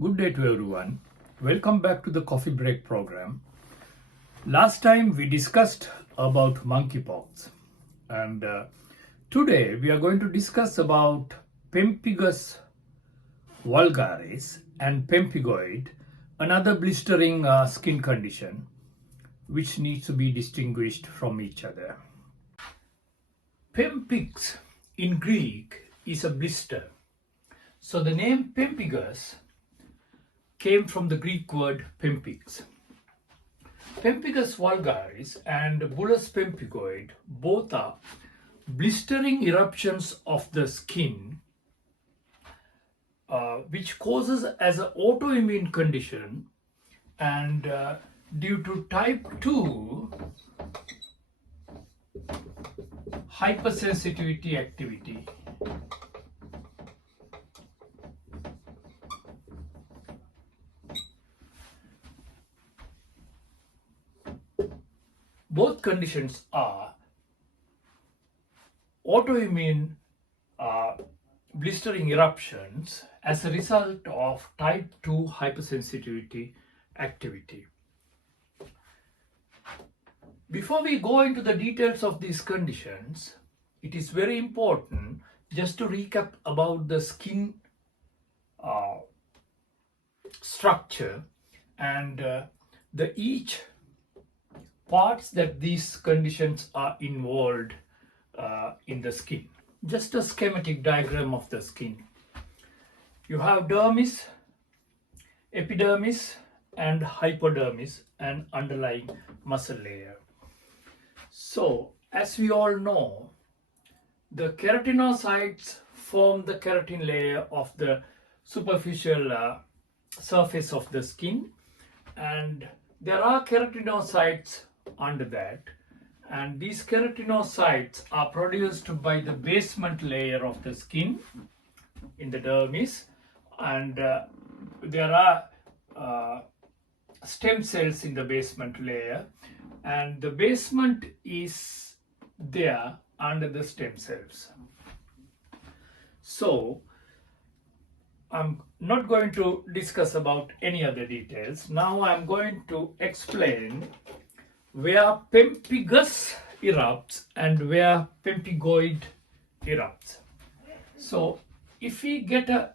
Good day to everyone. Welcome back to the coffee break program. Last time we discussed about monkeypox, and today we are going to discuss about Pemphigus vulgaris and pemphigoid, another blistering skin condition which needs to be distinguished from each other. Pemphigus in Greek is a blister. So the name Pemphigus came from the Greek word pemphigus. Pemphigus vulgaris and Bullous Pemphigoid both are blistering eruptions of the skin which causes as an autoimmune condition, and due to type 2 hypersensitivity activity. Both conditions are autoimmune blistering eruptions as a result of type 2 hypersensitivity activity. Before we go into the details of these conditions, it is very important just to recap about the skin structure and the each parts that these conditions are involved in the skin. Just a schematic diagram of the skin. You have dermis, epidermis, and hypodermis, and underlying muscle layer. So, as we all know, the keratinocytes form the keratin layer of the superficial surface of the skin, and there are keratinocytes under that, and these keratinocytes are produced by the basement layer of the skin in the dermis, and there are stem cells in the basement layer, and the basement is there under the stem cells. So I'm not going to discuss about any other details. Now I'm going to explain where pemphigus erupts and where pemphigoid erupts. So if we get a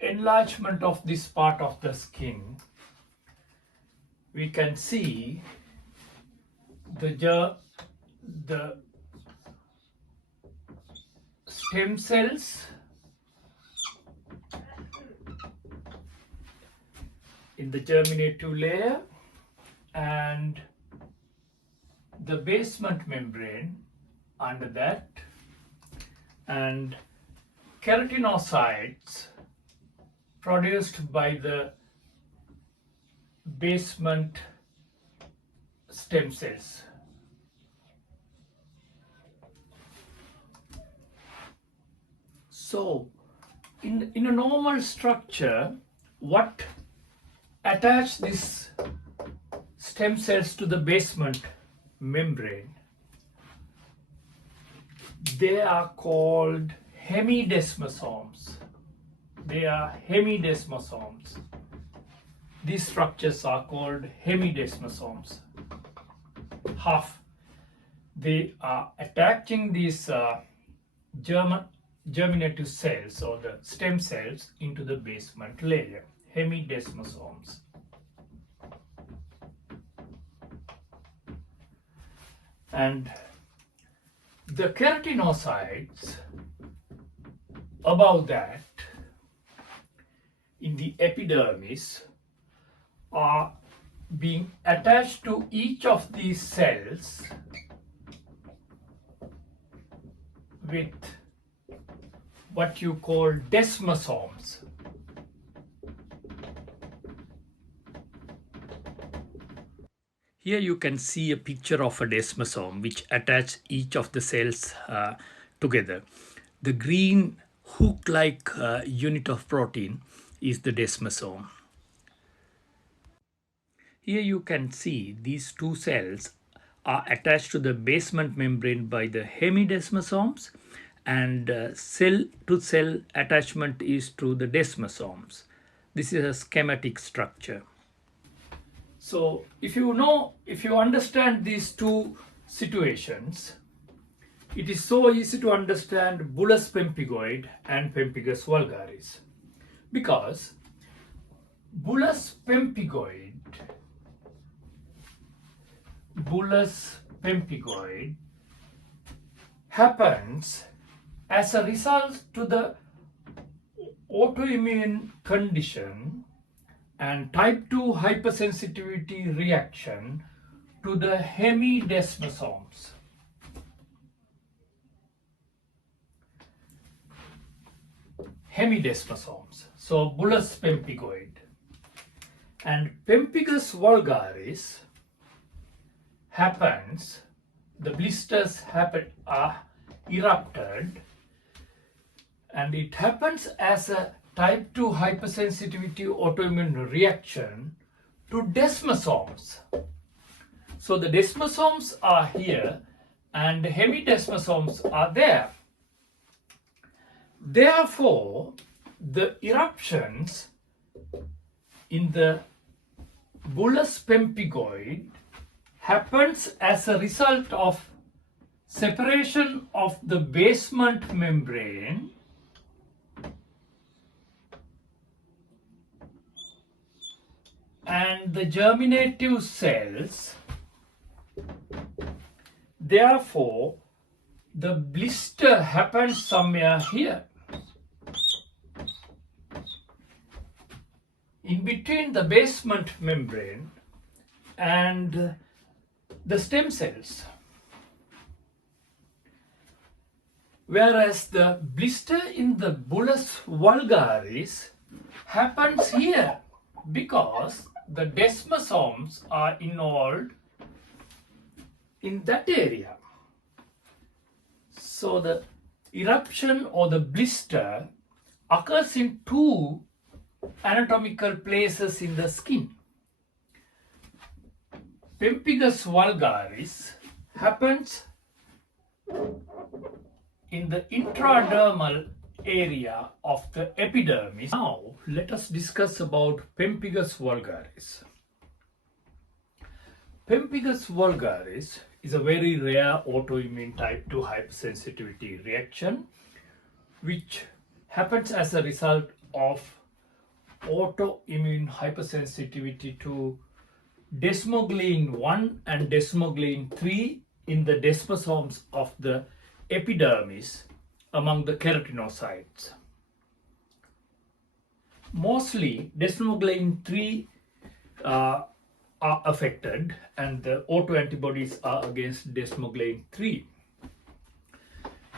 enlargement of this part of the skin, we can see the stem cells in the germinative layer and the basement membrane under that, and keratinocytes produced by the basement stem cells. So in a normal structure, what attach these stem cells to the basement membrane? They are called hemidesmosomes. They are hemidesmosomes. These structures are called hemidesmosomes. They are attaching these germinative cells or the stem cells into the basement layer, hemidesmosomes. And the keratinocytes above that in the epidermis are being attached to each of these cells with what you call desmosomes. Here you can see a picture of a desmosome which attach each of the cells together. The green hook-like unit of protein is the desmosome. Here you can see these two cells are attached to the basement membrane by the hemidesmosomes, and cell-to-cell attachment is through the desmosomes. This is a schematic structure. So if you understand these two situations, it is so easy to understand Bullous pemphigoid and Pemphigus vulgaris, because Bullous pemphigoid happens as a result to the autoimmune condition and type 2 hypersensitivity reaction to the hemidesmosomes. So Bullous pemphigoid. And Pemphigus vulgaris happens, the blisters are erupted, and it happens as a type 2 hypersensitivity autoimmune reaction to desmosomes. So the desmosomes are here and hemidesmosomes are there. Therefore, the eruptions in the Bullous pemphigoid happens as a result of separation of the basement membrane and the germinative cells. Therefore, the blister happens somewhere here, in between the basement membrane and the stem cells. Whereas the blister in the Bullous vulgaris happens here because the desmosomes are involved in that area. So the eruption or the blister occurs in two anatomical places in the skin. Pemphigus vulgaris happens in the intradermal area of the epidermis. Now let us discuss about Pemphigus vulgaris. Pemphigus vulgaris is a very rare autoimmune type 2 hypersensitivity reaction which happens as a result of autoimmune hypersensitivity to desmoglein 1 and desmoglein 3 in the desmosomes of the epidermis among the keratinocytes. Mostly desmoglein 3 are affected and the autoantibodies are against desmoglein 3.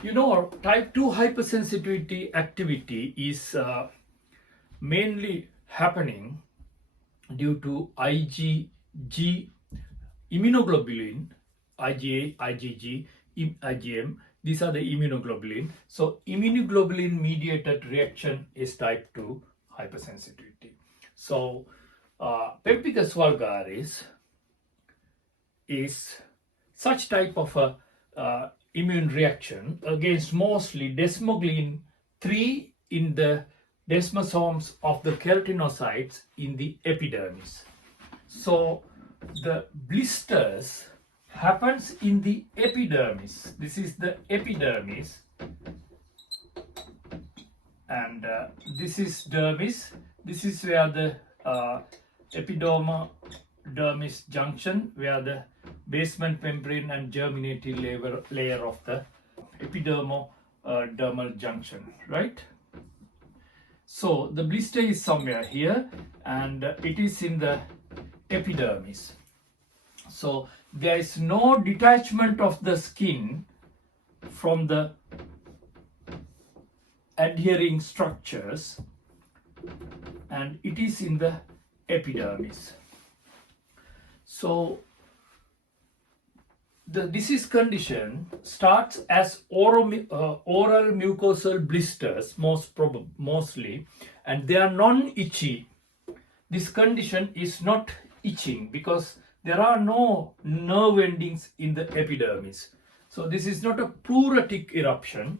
You know, type 2 hypersensitivity activity is mainly happening due to IgG, immunoglobulin, IgA, IgG, IgM. These are the immunoglobulin. So immunoglobulin mediated reaction is type 2 hypersensitivity. So Pemphigus vulgaris is such type of a immune reaction against mostly desmoglein 3 in the desmosomes of the keratinocytes in the epidermis. So the blisters happens in the epidermis. This is the epidermis and this is dermis. This is where the epidermis junction, where the basement membrane and germinative layer of the epidermal junction, right? So the blister is somewhere here and it is in the epidermis. So there is no detachment of the skin from the adhering structures and it is in the epidermis. So the disease condition starts as oral mucosal blisters mostly, and they are non-itchy. This condition is not itching because there are no nerve endings in the epidermis. So this is not a pleuritic eruption,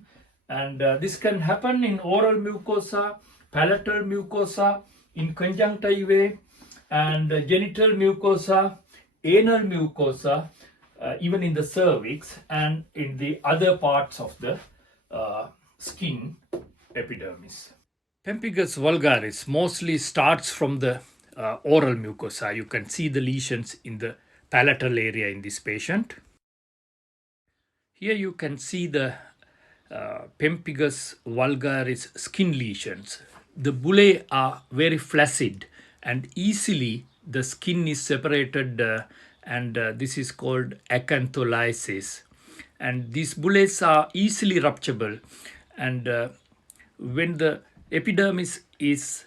and this can happen in oral mucosa, palatal mucosa, in conjunctiva and genital mucosa, anal mucosa, even in the cervix and in the other parts of the skin epidermis. Pemphigus vulgaris mostly starts from the oral mucosa. You can see the lesions in the palatal area in this patient. Here you can see the Pemphigus vulgaris skin lesions. The bullae are very flaccid and easily the skin is separated and this is called acantholysis. And these bullae are easily rupturable, and when the epidermis is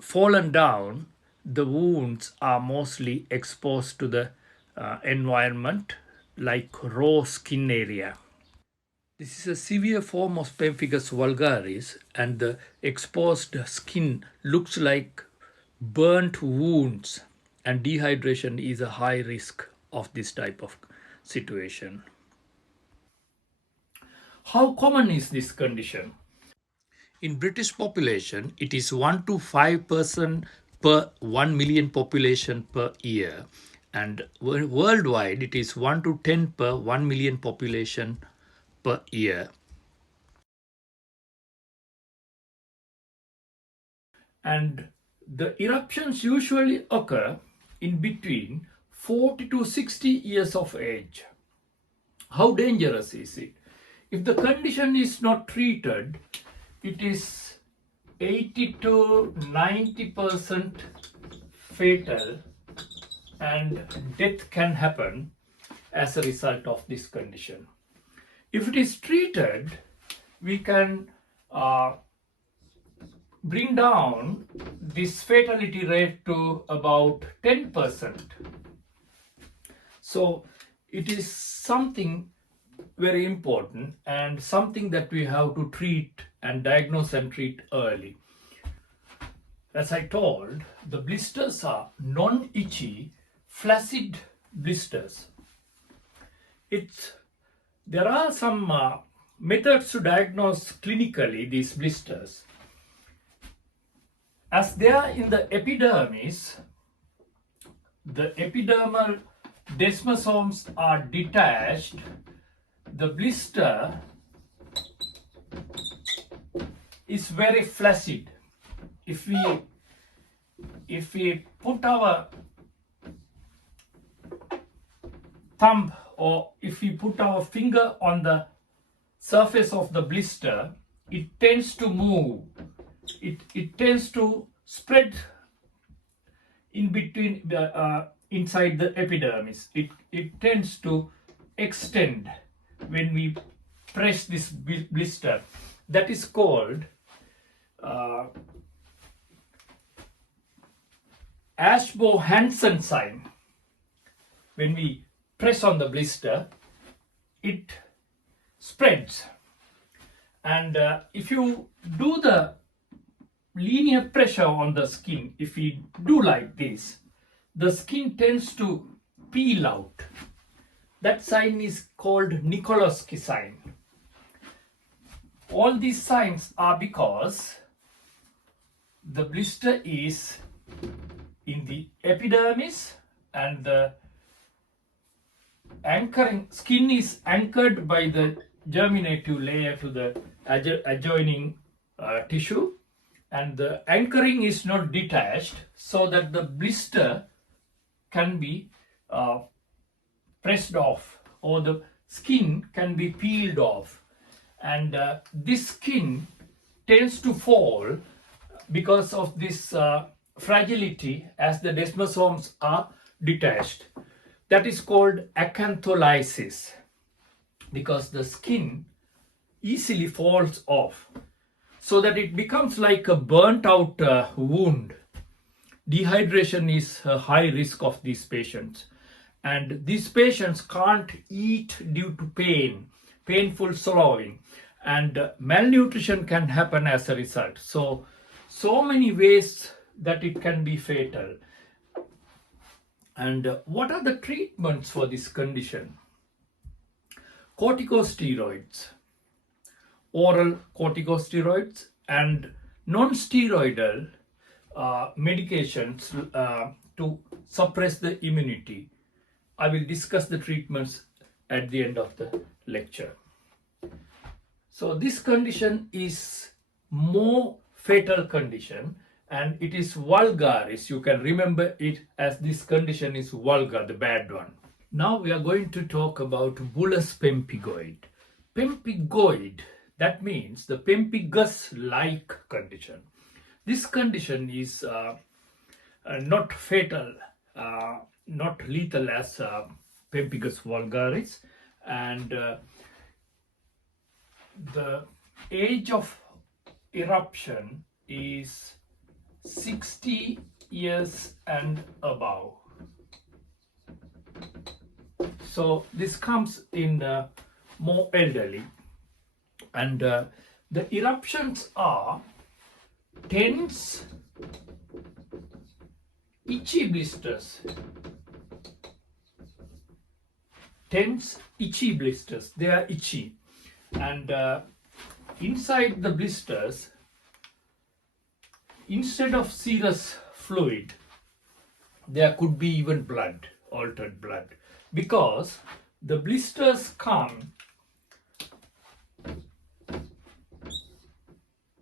fallen down, the wounds are mostly exposed to the environment like raw skin area. This is a severe form of Pemphigus vulgaris, and the exposed skin looks like burnt wounds, and dehydration is a high risk of this type of situation. How common is this condition? In British population, it is 1 to 5% per 1 million population per year, and worldwide it is 1 to 10 per 1 million population per year. And the eruptions usually occur in between 40 to 60 years of age. How dangerous is it? If the condition is not treated, it is 80 to 90% fatal, and death can happen as a result of this condition. If it is treated, we can bring down this fatality rate to about 10%. So it is something very important and something that we have to treat and diagnose and treat early. As I told, the blisters are non-itchy, flaccid blisters. There are some methods to diagnose clinically these blisters. As they are in the epidermis, the epidermal desmosomes are detached. The blister is very flaccid. If we put our thumb or if we put our finger on the surface of the blister, it tends to move. It tends to spread in between inside the epidermis. It tends to extend when we press this blister. That is called Ashbo-Hansen sign. When we press on the blister, it spreads. And if you do the linear pressure on the skin, if we do like this, the skin tends to peel out. That sign is called Nikolsky sign. All these signs are because the blister is in the epidermis and the anchoring skin is anchored by the germinative layer to the adjoining tissue, and the anchoring is not detached so that the blister can be pressed off or the skin can be peeled off, and this skin tends to fall because of this fragility as the desmosomes are detached. That is called acantholysis, because the skin easily falls off so that it becomes like a burnt out wound. Dehydration is a high risk of these patients, and these patients can't eat due to painful swallowing, and malnutrition can happen as a result. So many ways that it can be fatal. And what are the treatments for this condition? Corticosteroids, oral corticosteroids, and non-steroidal medications to suppress the immunity. I will discuss the treatments at the end of the lecture. So this condition is more fatal condition, and it is vulgaris. You can remember it as this condition is vulgar, the bad one. Now we are going to talk about bullous pemphigoid. Pemphigoid, that means the pemphigus-like condition. This condition is not fatal, not lethal as Pemphigus vulgaris, and the age of eruption is 60 years and above. So this comes in more elderly, and the eruptions are tense itchy blisters. Tense itchy blisters, they are itchy, and inside the blisters, instead of serous fluid, there could be even blood, altered blood, because the blisters come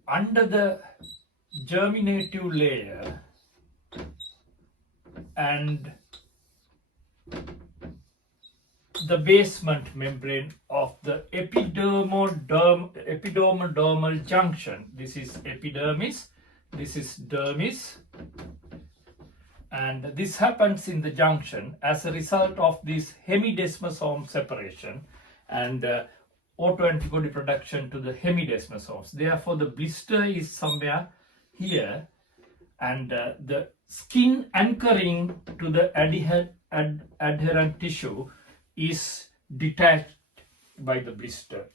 under the germinative layer and the basement membrane of the epidermodermal junction. This is epidermis, this is dermis, and this happens in the junction as a result of this hemidesmosome separation and autoantibody production to the hemidesmosomes. Therefore, the blister is somewhere here, and the skin anchoring to the adherent tissue is detached by the blister.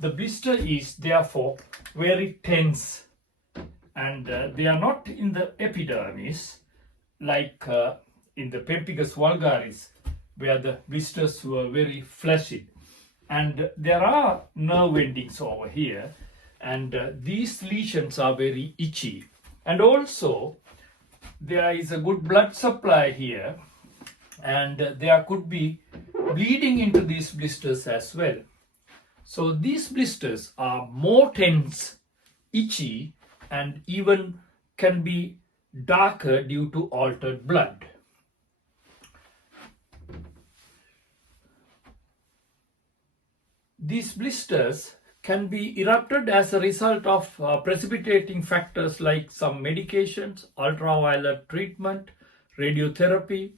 The blister is therefore very tense, and they are not in the epidermis like in the Pemphigus vulgaris, where the blisters were very flaccid. And there are nerve endings over here, and these lesions are very itchy. And also there is a good blood supply here, and there could be bleeding into these blisters as well. So these blisters are more tense, itchy, and even can be darker due to altered blood. These blisters can be erupted as a result of precipitating factors like some medications, ultraviolet treatment, radiotherapy,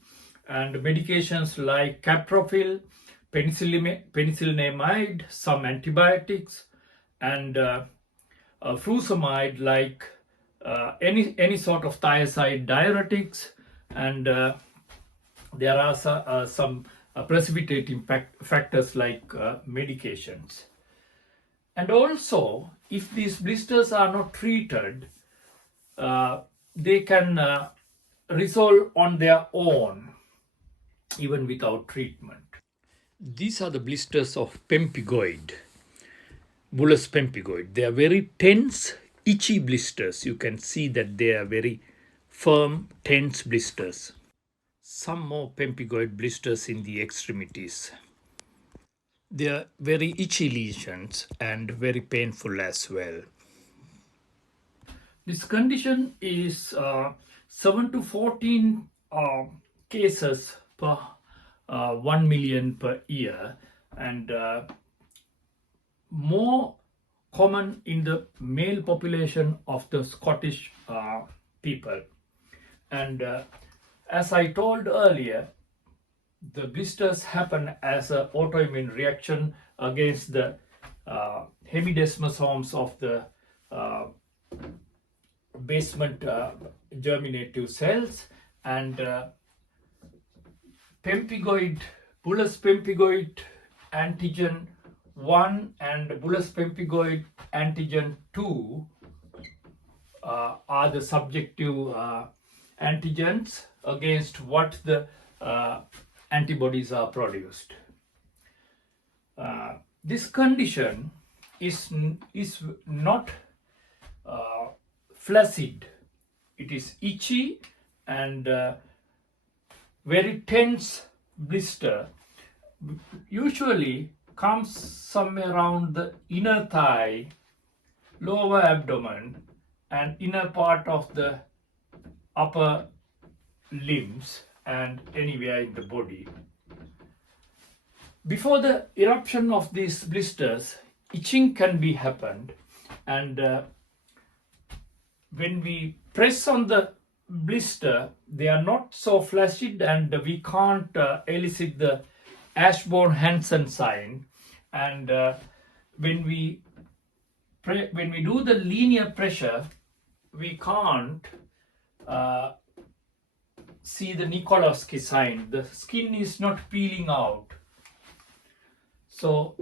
and medications like captopril, penicillinamide, some antibiotics, and furosemide, like any sort of thiazide diuretics, and there are some precipitating factors like medications. And also, if these blisters are not treated, they can resolve on their own even without treatment. These are the blisters of Pemphigoid, Bullous Pemphigoid. They are very tense, itchy blisters. You can see that they are very firm, tense blisters. Some more Pemphigoid blisters in the extremities. They are very itchy lesions and very painful as well. This condition is 7 to 14 cases per 1 million per year, and more common in the male population of the Scottish people. And as I told earlier, the blisters happen as an autoimmune reaction against the hemidesmosomes of the basement germinative cells, and Pemphigoid, Bullous Pemphigoid antigen 1 and Bullous Pemphigoid antigen 2 are the subjective antigens against what the antibodies are produced. This condition is not flaccid. it is itchy and very tense blister. Usually comes somewhere around the inner thigh, lower abdomen, and inner part of the upper limbs and anywhere in the body. Before the eruption of these blisters, itching can be happened, and when we press on the blister, they are not so flaccid and we can't elicit the Ashbourne-Hansen sign. And when we do the linear pressure, we can't see the Nikolsky sign. The skin is not peeling out. So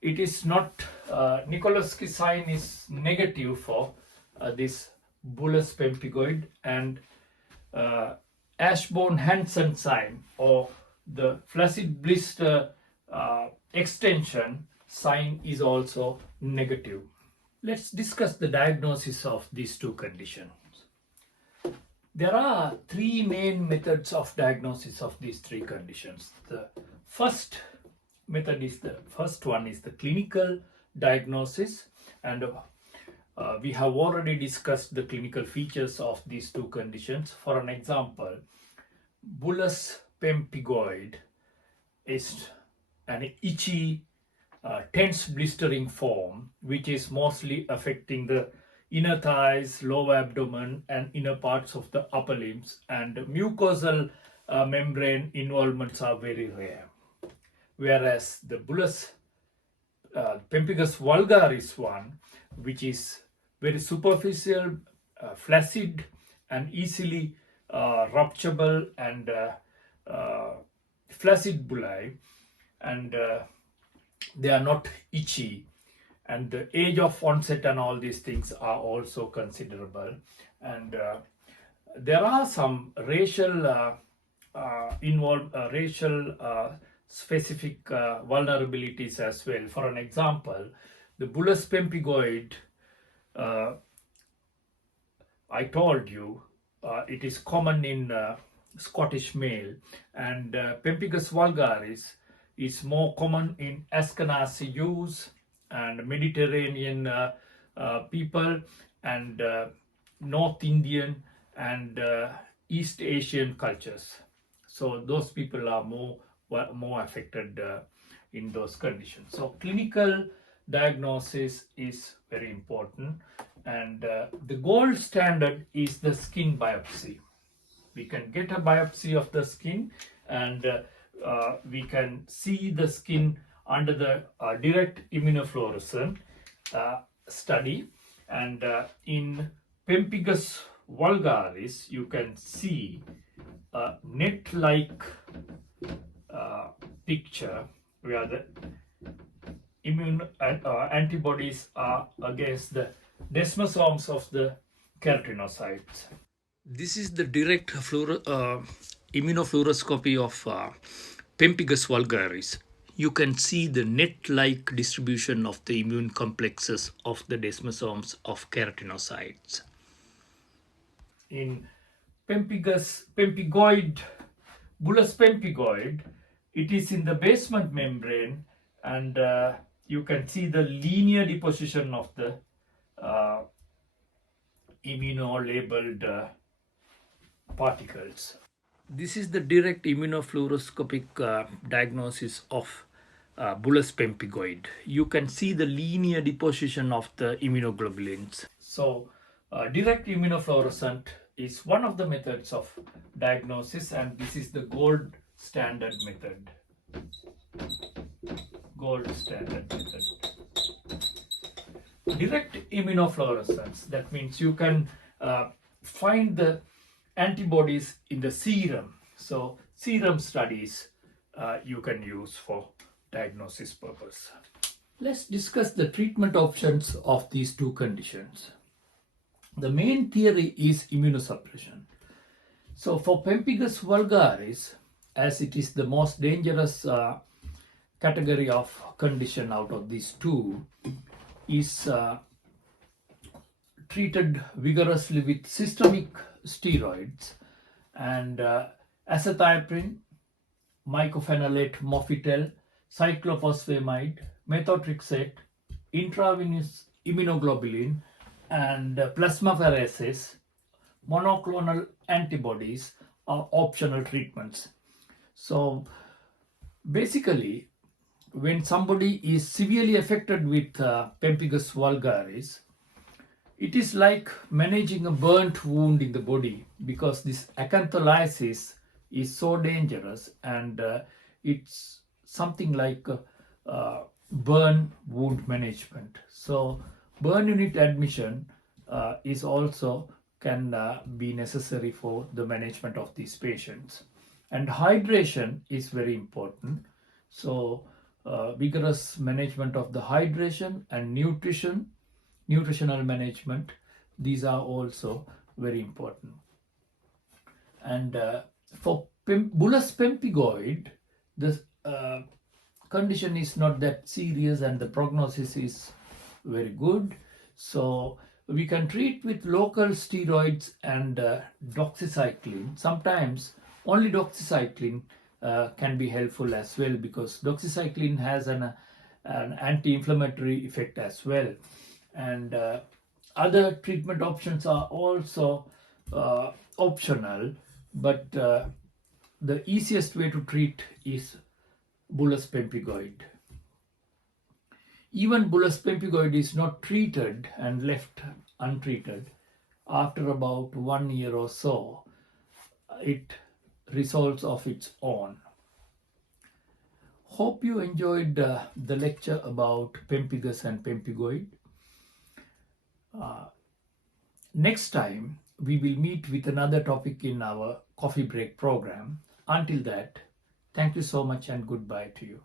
it is not, Nikolsky sign is negative for this bullous pemphigoid, and Ashbourne-Hansen sign or the flaccid blister extension sign is also negative. Let's discuss the diagnosis of these two conditions. There are three main methods of diagnosis of these three conditions. The first one is the clinical diagnosis, and we have already discussed the clinical features of these two conditions. For an example, bullous pemphigoid is an itchy, tense blistering form which is mostly affecting the inner thighs, lower abdomen, and inner parts of the upper limbs, and mucosal membrane involvements are very rare. Whereas the bullous Pemphigus vulgaris one, which is very superficial, flaccid, and easily rupturable, and flaccid bullae, and they are not itchy, and the age of onset and all these things are also considerable. And there are some racial specific vulnerabilities as well. For an example, the bullous pemphigoid, I told you, it is common in Scottish male, and Pemphigus vulgaris is more common in Ashkenazi Jews and Mediterranean people, and North Indian and East Asian cultures. So those people are more affected in those conditions. So clinical diagnosis is very important, and the gold standard is the skin biopsy. We can get a biopsy of the skin, and we can see the skin under the direct immunofluorescence study. And in Pemphigus vulgaris, you can see a net-like picture where the immune antibodies are against the desmosomes of the keratinocytes. This is the direct immunofluoroscopy of Pemphigus vulgaris. You can see the net-like distribution of the immune complexes of the desmosomes of keratinocytes. In Pemphigoid, bullous pemphigoid, it is in the basement membrane, and you can see the linear deposition of the immuno-labeled particles. This is the direct immunofluoroscopic diagnosis of bullous pemphigoid. You can see the linear deposition of the immunoglobulins. So direct immunofluorescence is one of the methods of diagnosis, and this is the gold standard method. Direct immunofluorescence, that means you can find the antibodies in the serum. So serum studies you can use for diagnosis purpose. Let's discuss the treatment options of these two conditions. The main theory is immunosuppression. So for Pemphigus vulgaris, as it is the most dangerous category of condition out of these two, is treated vigorously with systemic steroids and azathioprine, mycophenolate mofetil, cyclophosphamide, methotrexate, intravenous immunoglobulin, and plasmapheresis, monoclonal antibodies are optional treatments. So basically, when somebody is severely affected with Pemphigus vulgaris, it is like managing a burnt wound in the body, because this acantholysis is so dangerous, and it's something like burn wound management. So burn unit admission is also can be necessary for the management of these patients. And hydration is very important. So vigorous management of the hydration and nutritional management, these are also very important. And for Bullous pemphigoid, the condition is not that serious and the prognosis is very good. So we can treat with local steroids and doxycycline. Sometimes only doxycycline can be helpful as well, because doxycycline has an anti-inflammatory effect as well. And other treatment options are also optional, but the easiest way to treat is Bullous pemphigoid. Even Bullous pemphigoid is not treated and left untreated. After about 1 year or so, it resolves of its own. Hope you enjoyed the lecture about pemphigus and pemphigoid. Next time, we will meet with another topic in our coffee break program. Until that, thank you so much and goodbye to you.